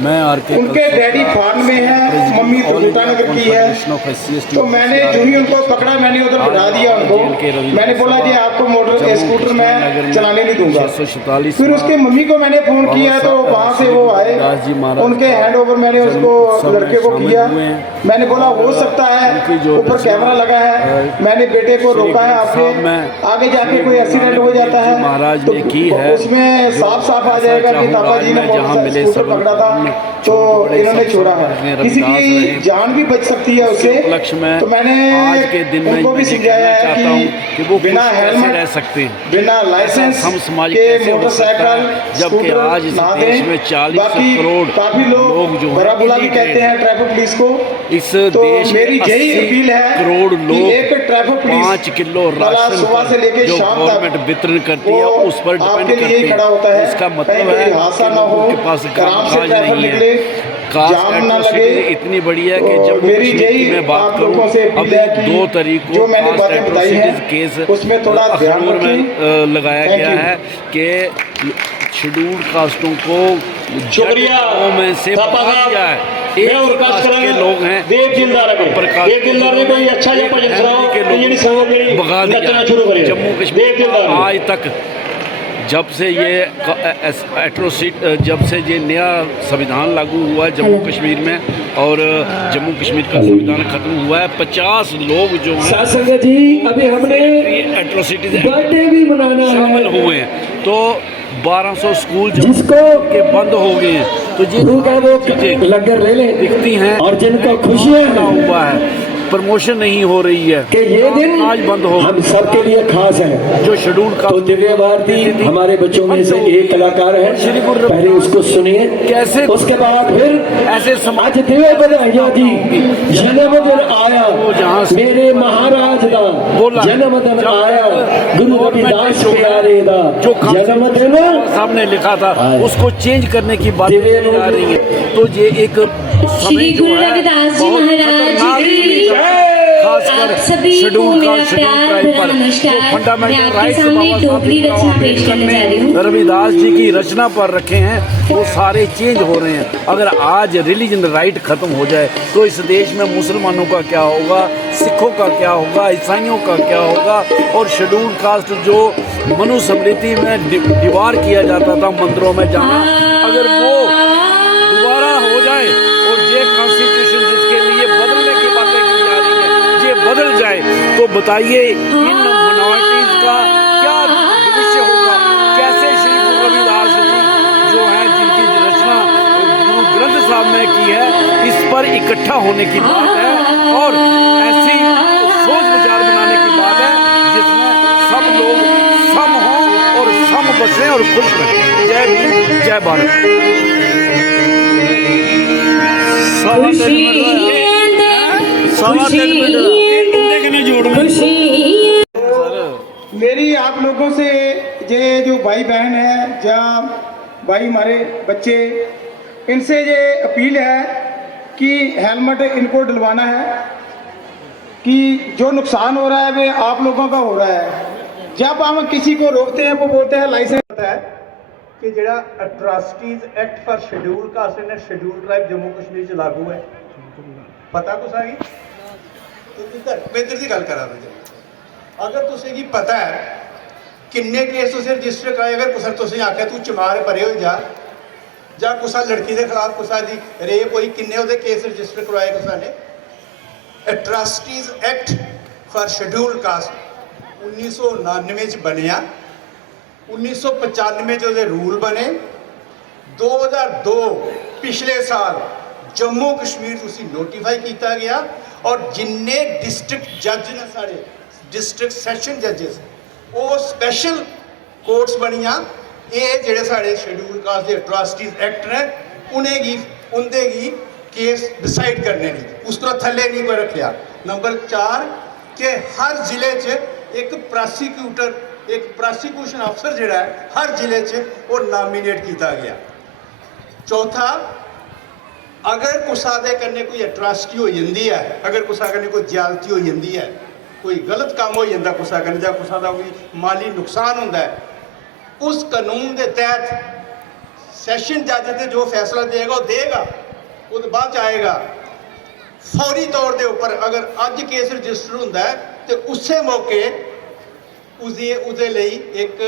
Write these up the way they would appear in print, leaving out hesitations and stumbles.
मैं उनके daddy farm में है, मम्मी दुर्गा नगर की है। तो मैंने जो ही उनको पकड़ा मैंने उधर बिठा दिया उनको। मैंने बोला जी आपको मोटर स्कूटर मैं चलाने नहीं दूंगा। फिर उसके मम्मी को मैंने फ़ोन किया तो वहाँ से वो आए, उनके हैंड ओवर मैंने उसको लड़के को किया। मैंने बोला हो सकता है ऊपर कैमरा लगा है, मैंने बेटे को रोका है आपने, आगे जाके कोई एक्सीडेंट हो जाता है तो उसमें साफ साफ आ जाएगा कि पापा जी ने स्कूटर पकड़ा था तो इन्होंने छोड़ा है, किसी की जान भी बच सकती है उससे। तो मैंने उनको भी समझाया है कि वो बिना हेलमेट रह सकते हैं, बिना लाइसेंस के मोटरसाइकिल जबकि आज इस देश में 40 करोड़ काफी लोग जो बड़ा बुला भी कहते हैं ट्रैफिक पुलिस को। इस देश में 80 करोड़ लोग 5 किलो राशन जो गवर्नमेंट वितरण करती है उस पर डिपेंड करती है। इसका मतलब है उनके पास काज नहीं है। कास्ट एट्रोसिटी इतनी बड़ी है कि जम्मू कश्मीर की मैं बात करूं, अभी 2 तारीखों कास्ट एट्रोसिटीज केस अखनूर में लगाया गया है कि शेड्यूल्ड कास्टों को जगहों में से भगा दिया है। एक ही कास्ट के लोग हैं भगा दिया जम्मू कश्मीर आज तक। जब से ये जब से ये नया संविधान लागू हुआ है जम्मू कश्मीर में और जम्मू कश्मीर का संविधान खत्म हुआ है, 50 लोग जो हैं जी अभी हमने एट्रोसिटीज बर्थडे भी मनाना शामिल हुए हैं। तो 1200 स्कूल जिसको के बंद हो गए हैं तो ये लंगर ले ले दिखती हैं और जिनको खुशियाँ हुआ है प्रमोशन नहीं हो रही है कि ये दिन आज बंद हो हम सबके लिए खास है। जो शेड्यूल का तो दिव्या भारती हमारे बच्चों में से एक कलाकार है, पहले उसको सुनिए कैसे, उसके बाद फिर ऐसे समाज दिव्या बधाइया जी जन्मदिन आया मेरे महाराज दा जन्मदिन आया गुरु रविदास प्यारे दा जो जन्मदिन सामने लिखा था उसको चेंज करने की बात आ रही है। तो ये एक श्री गुरु रविदास जी महाराज जी आप सभी को मेरा प्यार भरा नमस्कार। मैं आपके सामने टोकरी रचना पेश करने जा रही हूँ। रविदास जी की रचना पर रखे हैं वो सारे चेंज हो रहे हैं। अगर आज रिलीजन राइट खत्म हो जाए तो इस देश में मुसलमानों का क्या होगा, सिखों का क्या होगा, ईसाइयों का क्या होगा। और शेड्यूल कास्ट जो मनुस्मृति में दीवार किया जाता था मंदिरों में जाना, अगर वो दोबारा हो जाए और ये कॉन्स्टिट्यूशन जिसके लिए बदलने की बातें की जा रही है ये बदल जाए तो बताइए इन माइनॉरिटीज का क्या भविष्य होगा। कैसे श्री गुरु रविदास जी जो है जिनकी रचना गुरु ग्रंथ साहब ने की है इस पर इकट्ठा होने की बात है और ऐसी सोच विचार बनाने की बात है जिसमें सब लोग सम हों और सम बसें और खुश रहें। जय भीम जय भारत। मेरी आप लोगों से ये जो भाई बहन है या भाई हमारे बच्चे, इनसे ये अपील है कि हेलमेट इनको डलवाना है कि जो नुकसान हो रहा है वे आप लोगों का हो रहा है। जब हम किसी को रोकते हैं वो बोलते हैं लाइसेंस होता है कि जरा atrocities act for schedule caste and schedule tribe Jammu Kashmir च लागू है। पता कुछ आ गई बेहतर की गल करा अगर तुसें गी पता है किन्ने केस तुसें रजिस्टर कराए, अगर कुछ तुसें आख्या तू चमार परे हो जा कुसा लड़की के खिलाफ कुसा दी रेप हुई किन्ने उहदे केस रजिस्टर करवाए कुसा ने। Atrocities act for schedule caste 1999 बनया, 1995 रूल बने, 2002 पिछले साल जम्मू कश्मीर तुसी नोटिफाई किया गया और जिन्ने डिस्ट्रिक्ट जज ने साढ़े डिस्ट्रिक्ट सैशन जजेस वो स्पैशल कोर्ट्स बनिया। ये जेडे साढ़े शेड्यूल कास्ट के एट्रोसिटीज एक्ट ने उन्हें केस डिसाइड करने नहीं, उस तरह थले नहीं कोई रखा। नंबर 4 के हर जिले च एक प्रोसीक्यूशन अफसर जोड़ा है हर जिले च वो नॉमिनेट किया गया। चौथा अगर कुसा दे कन्नै कोई एट्रोसिटी हो जाती है, अगर कुसा कन्नै कोई ज्यादती हो जाती है, कोई गलत काम हो जाता कुसा कन्नै या कुसा दा कोई माली नुकसान होता है, उस कानून के तहत ਸੈਸ਼ਨ ਜੱਜ ਤੇ ਜੋ ਫੈਸਲਾ ਦੇਗਾ ਉਹ ਦੇਗਾ, ਉਹਦੇ ਬਾਅਦ ਚ ਆਏਗਾ। ਫੌਰੀ ਤੌਰ ਦੇ ਉੱਪਰ ਅਗਰ ਅੱਜ ਕੇਸ ਰਜਿਸਟਰ ਹੁੰਦਾ ਹੈ ਤੇ ਉਸੇ ਮੌਕੇ ਉਹਦੇ ਲਈ ਇੱਕ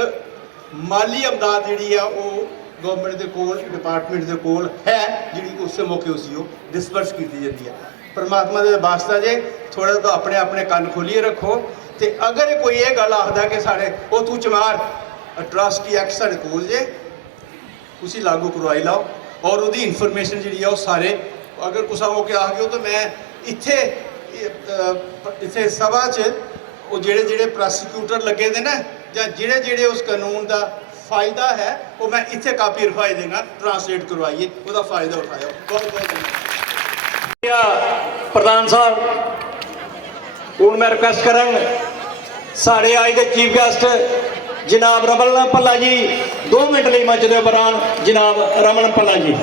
ਮਾਲੀ ਅਮਦਾਦ ਜਿਹੜੀ ਆ ਉਹ ਗਵਰਨਮੈਂਟ ਦੇ ਕੋਲ, ਡਿਪਾਰਟਮੈਂਟ ਦੇ ਕੋਲ ਹੈ, ਜਿਹੜੀ ਉਸੇ ਮੌਕੇ ਉਸੀ ਉਹ ਡਿਸਬਰਸ ਕੀਤੀ ਜਾਂਦੀ ਹੈ। ਪਰਮਾਤਮਾ ਦੇ ਵਾਸਤਾ ਜੇ ਥੋੜਾ ਤਾਂ ਆਪਣੇ ਆਪਣੇ ਕੰਨ ਖੋਲੀਏ ਰੱਖੋ। ਤੇ ਅਗਰ ਕੋਈ ਇਹ ਗੱਲ ਆਖਦਾ ਕਿ ਸਾਡੇ ਉਹ ਤੂੰ ਚਮਾਰ ਅਟਰੋਸਿਟੀ ਐਕਟ ਸਾਡੇ ਕੋਲ ਜੇ, ਤੁਸੀਂ ਲਾਗੂ ਕਰਵਾਈ ਲਾਓ ਔਰ ਉਹਦੀ ਇਨਫੋਰਮੇਸ਼ਨ ਜਿਹੜੀ ਆ ਉਹ ਸਾਰੇ ਅਗਰ ਕੁਛ ਹੋ ਕੇ ਆ ਗਏ ਤਾਂ ਮੈਂ ਇੱਥੇ ਸਭਾ 'ਚ ਉਹ ਜਿਹੜੇ ਪ੍ਰੋਸੀਕਿਊਟਰ ਲੱਗੇ ਦੇ ਨਾ ਜਾਂ ਜਿਹੜੇ ਉਸ ਕਾਨੂੰਨ ਦਾ ਫਾਇਦਾ ਹੈ ਉਹ ਮੈਂ ਇੱਥੇ ਕਾਪੀ ਰਖਵਾਈ ਦੇਣਾ, ਟ੍ਰਾਂਸਲੇਟ ਕਰਵਾਈਏ, ਉਹਦਾ ਫਾਇਦਾ ਉਠਾਇਓ। ਬਹੁਤ ਬਹੁਤ ਧੰਨਵਾਦ। ਪ੍ਰਧਾਨ ਸਾਹਿਬ ਹੁਣ ਮੈਂ ਰਿਕਵੈਸਟ ਕਰਾਂ ਸਾਡੇ ਅੱਜ ਦੇ ਚੀਫ ਗੈਸਟ ਜਨਾਬ ਰਮਨ ਭੱਲਾ ਜੀ 2 ਮਿੰਟ ਲਈ ਮੰਚ ਦੇ ਉੱਪਰ ਆਉਣ। ਜਨਾਬ ਰਮਨ ਭੱਲਾ ਜੀ।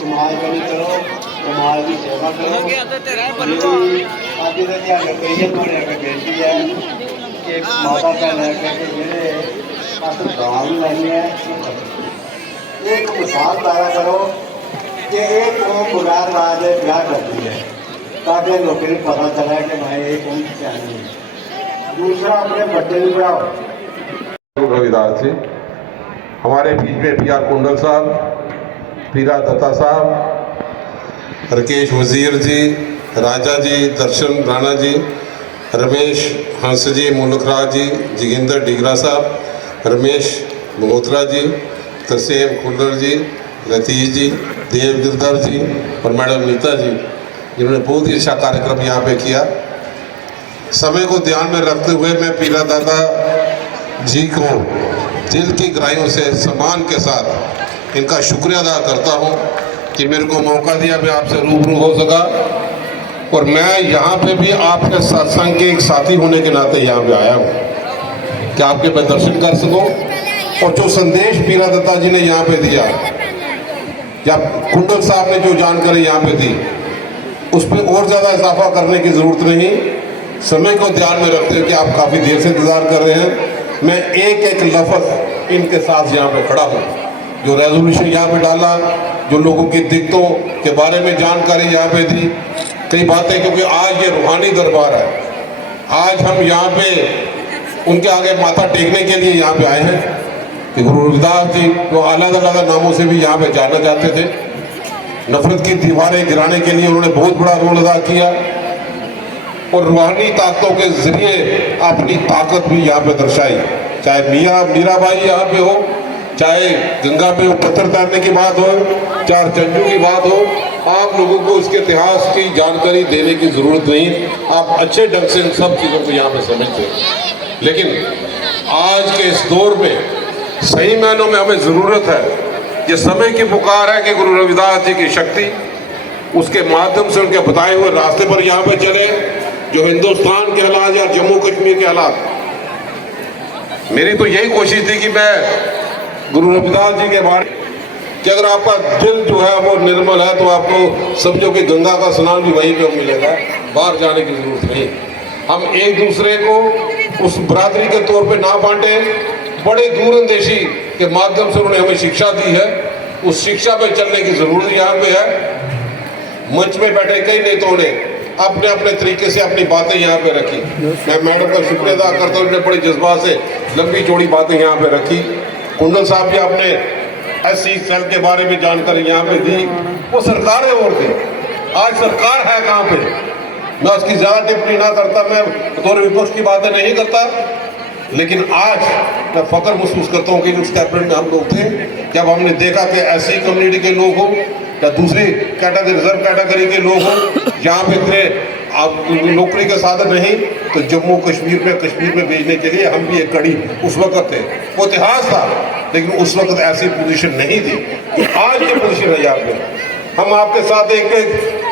समाज बनी करो, समाज की सेवा करो। अज कई बेनती है कि माता भैन जेडे अस दान लैने एक मिसाल पैदा करो कि एक बगैर राज ब्याह करती है ताकि लोगों को पता चला कि मैं ये कौन चाहती हूँ। दूसरा अपने बच्चे भी पढ़ाओ। रविदास जी हमारे बीच में PR कुंडल साहब, पीरा दत्ता साहब, राकेश वजीर जी, राजा जी, दर्शन राणा जी, रमेश हंस जी, मुलखराज जी, जोगिंदर डिगरा साहब, रमेश मल्होत्रा जी, तरसेम खुल्लर जी, लतीश जी, देव गिरधर जी और मैडम नीता जी, जिन्होंने बहुत ही अच्छा कार्यक्रम यहाँ पे किया। समय को ध्यान में रखते हुए मैं पीरा दादा जी को दिल की गहराइयों से सम्मान के साथ इनका शुक्रिया अदा करता हूँ कि मेरे को मौका दिया, मैं आपसे रूबरू हो सका और मैं यहाँ पे भी आपके सत्संग के एक साथी होने के नाते यहाँ पे आया हूँ कि आपके मैं दर्शन कर सकूँ। और जो संदेश पीरा दत्ता जी ने यहाँ पे दिया या कुंडल साहब ने जो जानकारी यहाँ पे दी उस पर और ज़्यादा इजाफा करने की ज़रूरत नहीं। समय को ध्यान में रखते हुए कि आप काफ़ी देर से इंतज़ार कर रहे हैं, मैं एक एक लफ्ज़ इनके साथ यहाँ पे खड़ा हूँ। जो रेजोल्यूशन यहाँ पे डाला, जो लोगों की दिक्कतों के बारे में जानकारी यहाँ पे दी, कई बातें, क्योंकि आज ये रूहानी दरबार है। आज हम यहाँ पे उनके आगे माथा टेकने के लिए यहाँ पे आए हैं कि गुरु रविदास जी जो अलग अलग नामों से भी यहाँ पे जाना चाहते थे, नफरत की दीवारें गिराने के लिए उन्होंने बहुत बड़ा रोल अदा किया और रूहानी ताकतों के जरिए अपनी ताकत भी यहाँ पे दर्शाई। चाहे मीराबाई यहाँ पे हो, चाहे गंगा पे पत्थर तैरने की बात हो, चाहे चंजू की बात हो, आप लोगों को इसके इतिहास की जानकारी देने की जरूरत नहीं। आप अच्छे ढंग से इन सब चीज़ों को यहाँ पे समझते हैं। लेकिन आज के इस दौर में सही मायनों में हमें ज़रूरत है, ये समय की पुकार है कि गुरु रविदास जी की शक्ति उसके माध्यम से उनके बताए हुए रास्ते पर यहाँ पे चले। जो हिंदुस्तान के हालात या जम्मू कश्मीर के हालात, मेरी तो यही कोशिश थी कि मैं गुरु रविदास जी के बारे कि अगर आपका दिल जो है वो निर्मल है तो आपको समझो कि गंगा का स्नान भी वहीं पे मिलेगा, बाहर जाने की जरूरत नहीं। हम एक दूसरे को उस बरादरी के तौर पे ना बांटे, बड़े दूरंदेशी के माध्यम से उन्होंने हमें शिक्षा दी है, उस शिक्षा पे चलने की जरूरत यहाँ पे है। मंच में बैठे कई नेताओं ने अपने अपने तरीके से अपनी बातें यहाँ पे रखी। मैं मैडम का शुक्रिया अदा करता हूँ, उन्होंने बड़े जज्बात से लंबी चौड़ी बातें यहाँ पे रखी। कुंडल साहब भी आपने SC सेल के बारे में जानकारी यहाँ पे दी, वो सरकारें और थी, आज सरकार है कहाँ पे। मैं उसकी ज़्यादा टिप्पणी ना करता, मैं बतौर विपक्ष की बातें नहीं करता, लेकिन आज मैं फख्र महसूस करता हूँ कि उस कैबिनेट में हम लोग थे जब हमने देखा कि SC कम्युनिटी के लोग हों, या दूसरी कैटेगरी रिजर्व कैटेगरी के लोग हों, यहाँ पे इतने आप नौकरी के साधन नहीं, तो जम्मू कश्मीर में भेजने के लिए हम भी एक कड़ी उस वक्त थे, वो इतिहास था, लेकिन उस वक्त ऐसी पोजीशन नहीं थी कि आज की पोजीशन है। यहाँ पे हम आपके साथ एक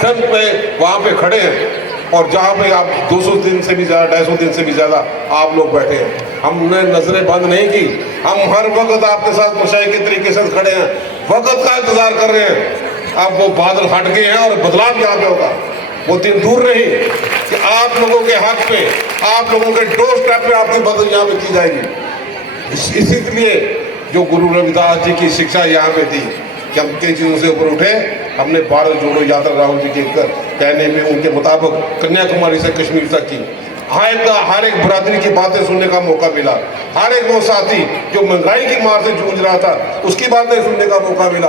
खंड पे वहाँ पे खड़े हैं, और जहाँ पे आप 200 दिन से भी ज़्यादा, 250 दिन से भी ज़्यादा आप लोग बैठे हैं। हमने नजरें बंद नहीं की, हम हर वक्त आपके साथ मुशाई के तरीके से खड़े हैं, वक्त का इंतजार कर रहे हैं। अब वो बादल हट गए हैं और बदलाव यहाँ पे होगा, वो दिन दूर नहीं कि आप लोगों के हक पे, आप लोगों के डोर स्टेप पे आपकी बदल यहाँ पे की जाएगी। इसीलिए जो गुरु रविदास जी की शिक्षा यहाँ पे थी कि हम कई चीज़ों से ऊपर उठे। हमने भारत जोड़ो यात्रा राहुल जी के कहने में उनके मुताबिक कन्याकुमारी से कश्मीर तक की हर एक बरादरी की बातें सुनने का मौका मिला। हर एक वो साथी जो महंगाई की मार से जूझ रहा था उसकी बातें सुनने का मौका मिला।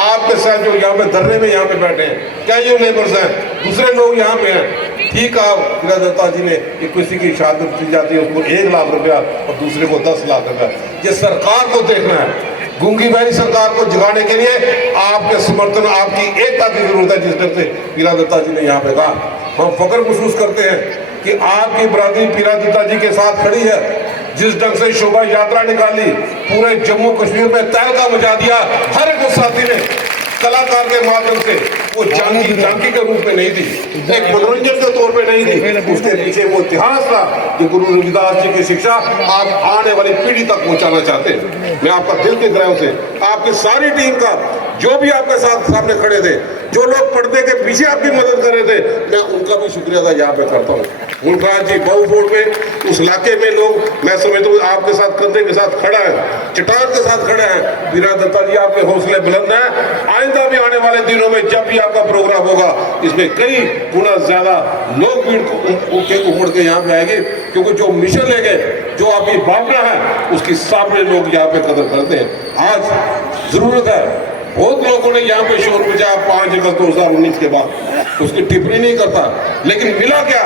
आपके साथ जो यहाँ पे धरने में यहाँ पे बैठे हैं, क्या ये लेबर्स हैं, दूसरे लोग यहाँ पे हैं। ठीक है, वीरा दत्ता जी ने कि किसी की शहादत की जाती है उसको 1 लाख रुपया और दूसरे को 10 लाख रुपया। ये सरकार को देखना है, गूंगी बहरी सरकार को जगाने के लिए आपके समर्थन, आपकी एकता की जरूरत है। जिस ढंग से वीरा दत्ता जी ने यहाँ पे कहा, हम फख्र महसूस करते हैं कि आपकी बरादरी वीरा दत्ता जी के साथ खड़ी है। जिस ढंग से शोभा यात्रा निकाली, पूरे जम्मू कश्मीर में तहलका मचा दिया। हर एक साथी ने कलाकार के माध्यम से, वो जानकी के रूप में नहीं थी, एक मनोरंजन के तौर पे नहीं थी, उसके पीछे वो इतिहास था जो गुरु रविदास जी की शिक्षा आप आने वाली पीढ़ी तक पहुंचाना चाहते हैं। मैं आपका दिल के गहराइयों से, आपकी सारी टीम का, जो भी आपके साथ सामने खड़े थे, जो लोग पर्दे के पीछे आपकी मदद कर रहे थे, मैं उनका भी शुक्रिया अदा यहाँ पे करता हूँ। मुल्कराज जी बाउफोर्ड में, उस इलाके में लोग, मैं समझता हूँ आपके साथ कंधे के साथ खड़ा है, चट्टान के साथ खड़े हैं। वीरा दत्ता जी, आपके हौसले बुलंद हैं। आइंदा भी आने वाले दिनों में जब भी आपका प्रोग्राम होगा, इसमें कई गुना ज्यादा लोग भीड़ उमड़ के यहाँ पे आएंगे, क्योंकि जो मिशन ले गए, जो आपकी भावना है, उसकी सामने लोग यहाँ पे कदर करते हैं। आज जरूरत है, बहुत लोगों ने यहाँ पे शोर मचाया 5 अगस्त 2019 के बाद, उसकी टिप्पणी नहीं करता, लेकिन मिला क्या?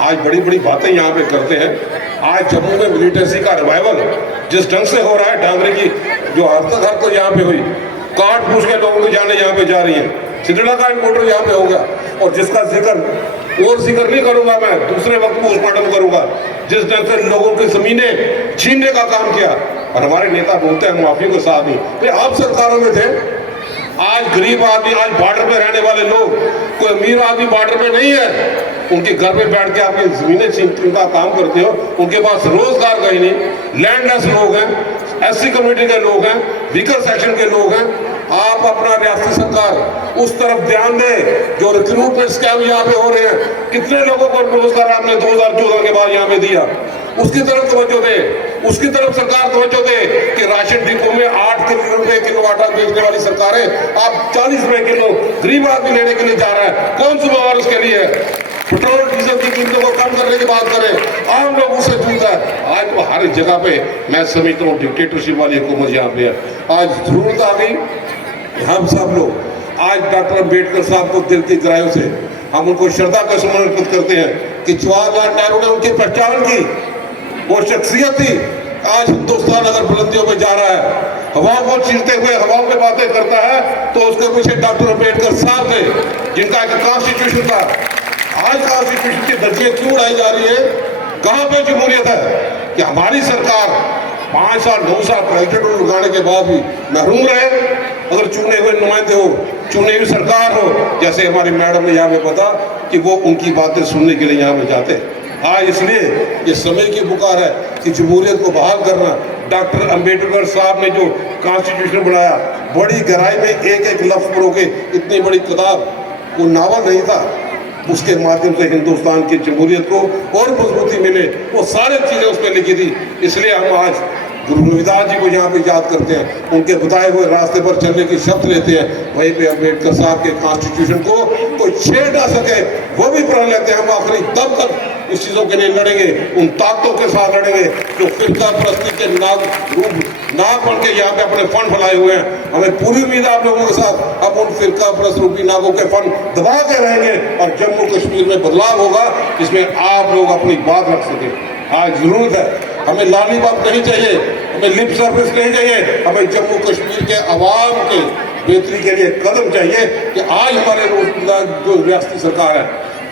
आज बड़ी बड़ी बातें यहाँ पे करते हैं। आज जम्मू में मिलिटेंसी का रिवाइवल जिस ढंग से हो रहा है, डांगरे की जो हरकत यहाँ पे हुई, काट पूछ के लोगों की जाने यहाँ पे जा रही है, सिंधड़ा का एनकाउंटर यहाँ पे होगा, और जिसका जिक्र नहीं करूंगा, मैं दूसरे वक्त पोस्टमार्टम करूंगा। जिस ढंग से लोगों की जमीनें छीनने का काम किया, और हमारे नेता बोलते हैं माफियों के साथ नहीं, आप सरकारों में थे। आज गरीब आदमी, आज बॉर्डर पे रहने वाले लोग, कोई अमीर आदमी बॉर्डर पे नहीं है, उनके घर पे बैठ के आपकी जमीनें छीनने का काम करते हो। उनके पास रोजगार कहीं नहीं, लैंडलेस लोग हैं, एससी कम्युनिटी के लोग हैं, वीकर सेक्शन के लोग हैं। आप अपना रियासती सरकार उस तरफ ध्यान दें, जो रिक्रूटमेंट स्कैम यहाँ पे हो रहे हैं, कितने लोगों को रोजगार आपने 2014 के बाद यहाँ पे दिया, उसकी तरफ तवज्जो दे, उसकी तरफ सरकार तवज्जो दे कि राशन डिपो में 8 रुपए किलो आटा बेचने वाली सरकार है, आप 40 रुपए किलो गरीब आदमी लेने के लिए जा रहा है। कौन जिम्मेवार उसके लिए है? पेट्रोल डीजल की कीमतों को कम करने की बात करें, आम लोग उससे जूझता है। आज तो हर जगह पे मैं समझता हूँ डिक्टेटरशिप वाली हुकूमत यहाँ पे है। आज जरूरत आ गई, हम सब लोग आज डॉक्टर अम्बेडकर साहब को दिल की गहराइयों से हम उनको श्रद्धा का सुमन अर्पित करते हैं कि जवाहरलाल नेहरू ने उनकी पहचान की, वो शख्सियत थी। आज हिंदुस्तान अगर बुलंदियों पे जा रहा है, हवाओं को चीरते हुए हवाओं में बातें करता है, तो उसके पीछे डॉक्टर अम्बेडकर साहब थे, जिनका एक कॉन्स्टिट्यूशन था। आज कॉन्स्टिट्यूशन की धज्जियां क्यों उड़ाई जा रही है? कहाँ पे जमहूरियत है कि हमारी सरकार 5 साल 9 साल प्रेसिडेंट लगाने के बाद भी महरूम रहे? अगर चुने हुए नुमाइंदे हो, चुनी हुई सरकार हो, जैसे हमारी मैडम ने यहाँ पे पता कि वो उनकी बातें सुनने के लिए यहाँ पे जाते हैं। आज इसलिए ये समय की पुकार है कि जमहूरियत को बहाल करना। डॉक्टर अम्बेडकर साहब ने जो कॉन्स्टिट्यूशन बनाया, बड़ी गहराई में एक एक लफ्ज पढ़ो के, इतनी बड़ी किताब, वो नावल नहीं था, उसके माध्यम से हिंदुस्तान की जमहूरियत को और मजबूती मिले, वो सारी चीजें उसमें लिखी थी। इसलिए हम आज गुरु रविदास जी को यहाँ पे याद करते हैं, उनके बताए हुए रास्ते पर चलने की शर्त लेते हैं। वहीं पे अम्बेडकर साहब के कॉन्स्टिट्यूशन को कोई छेड़ ना सके, वो भी प्रण लेते हैं। हम आखिरी दम तक इस चीजों के लिए लड़ेंगे, उन ताकतों के साथ लड़ेंगे जो फिरका परस्ती के नाग बन के यहाँ पे अपने फंड फैलाए हुए हैं। हमें पूरी उम्मीद है आप लोगों के साथ, अब उन फिरका परस्त रूपी नागों के फंड दबा के रहेंगे और जम्मू कश्मीर में बदलाव होगा, जिसमें आप लोग अपनी बात रख सकें। आज जरूरत है, हमें लॉलीपॉप नहीं चाहिए, हमें लिप सर्विस नहीं चाहिए, हमें जम्मू कश्मीर के अवाम के बेहतरी के लिए कदम चाहिए कि आज हमारे जो रियासती सरकार है,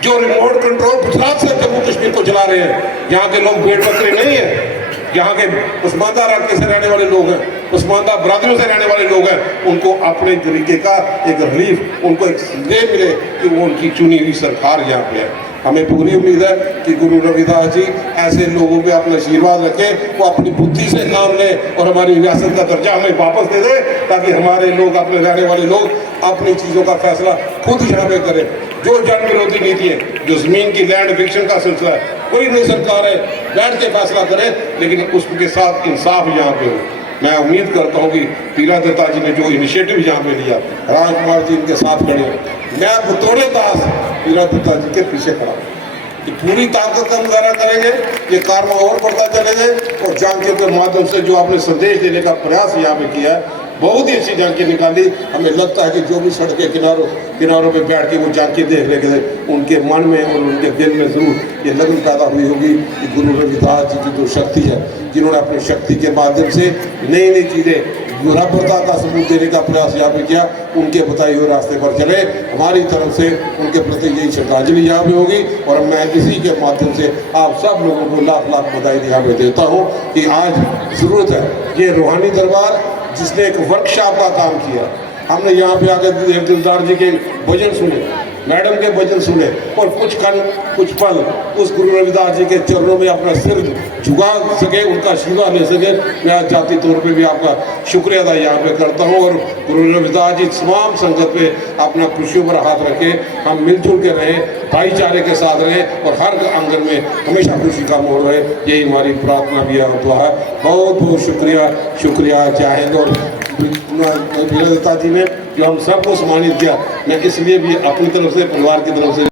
जो रिमोट कंट्रोल गुजरात से जम्मू कश्मीर को चला रहे हैं, यहाँ के लोग भेड़ बकरे नहीं है, यहाँ के पसमानदा इलाके से रहने वाले लोग हैं, पसमानदा बरादरियों से रहने वाले लोग हैं, उनको अपने तरीके का एक रिलीफ, उनको एक संदेह मिले कि वो उनकी चुनी हुई सरकार यहाँ पे है। हमें पूरी उम्मीद है कि गुरु रविदास जी ऐसे लोगों पे अपना आशीर्वाद रखें, वो अपनी बुद्धि से काम लें और हमारी रियासत का दर्जा हमें वापस दे दे, ताकि हमारे लोग, अपने रहने वाले लोग अपनी चीज़ों का फैसला खुद यहाँ पे करें। जो जन विरोधी नीति है, जो जमीन की लैंड एविक्शन का सिलसिला है, कोई नहीं सरकार है बैठ के फैसला करे, लेकिन उसके साथ इंसाफ यहाँ पे हो। मैं उम्मीद करता हूँ कि पीरा दत्ता जी ने जो इनिशिएटिव यहाँ पे लिया, राजकुमार जी इनके साथ खड़े हैं, मैं बतौर दास पीरा दत्ता जी के पीछे खड़ा हूँ कि पूरी ताकत का मुजाहरा करेंगे, ये कारवा और बढ़ता चलेंगे। और झांकियों के माध्यम से जो आपने संदेश देने का प्रयास यहाँ पे किया है, बहुत ही अच्छी झांकी निकाली। हमें लगता है कि जो भी सड़क के किनारों पे बैठ के वो झांकी देख रहे थे, उनके मन में और उनके दिल में जरूर ये लगन पैदा हुई होगी कि गुरु रविदास जी की जो शक्ति है, जिन्होंने अपनी शक्ति के माध्यम से नई नई चीज़ें बराबरता का सबूत देने का प्रयास यहाँ पे किया, उनके बताए हुए रास्ते पर चले। हमारी तरफ से उनके प्रति यही श्रद्धांजलि यहाँ पे होगी। और मैं इसी के माध्यम से आप सब लोगों को लाख लाख बधाई यहाँ पे देता हूँ कि आज ज़रूरत है ये रूहानी दरबार, जिसने एक वर्कशॉप का काम किया। हमने यहाँ पे आकर दिलदार जी के भजन सुने, मैडम के भजन सुने, और कुछ पल उस गुरु रविदास जी के चरणों में अपना सिर झुका सके, उनका आशीर्वाद ले सके। मैं जाती तौर पे भी आपका शुक्रिया अदा यहाँ पे करता हूँ। और गुरु रविदास जी तमाम संगत पे अपना खुशियों पर हाथ रखे, हम मिलजुल के रहें, भाईचारे के साथ रहें और हर आंगन में हमेशा खुशी का माहौल रहे, यही हमारी प्रार्थना भी है, दुआ है। बहुत बहुत शुक्रिया। जय हिंद। और पीरा दत्ता जी ने जो हम सबको सम्मानित किया, मैं इसलिए भी अपनी तरफ से, परिवार की तरफ से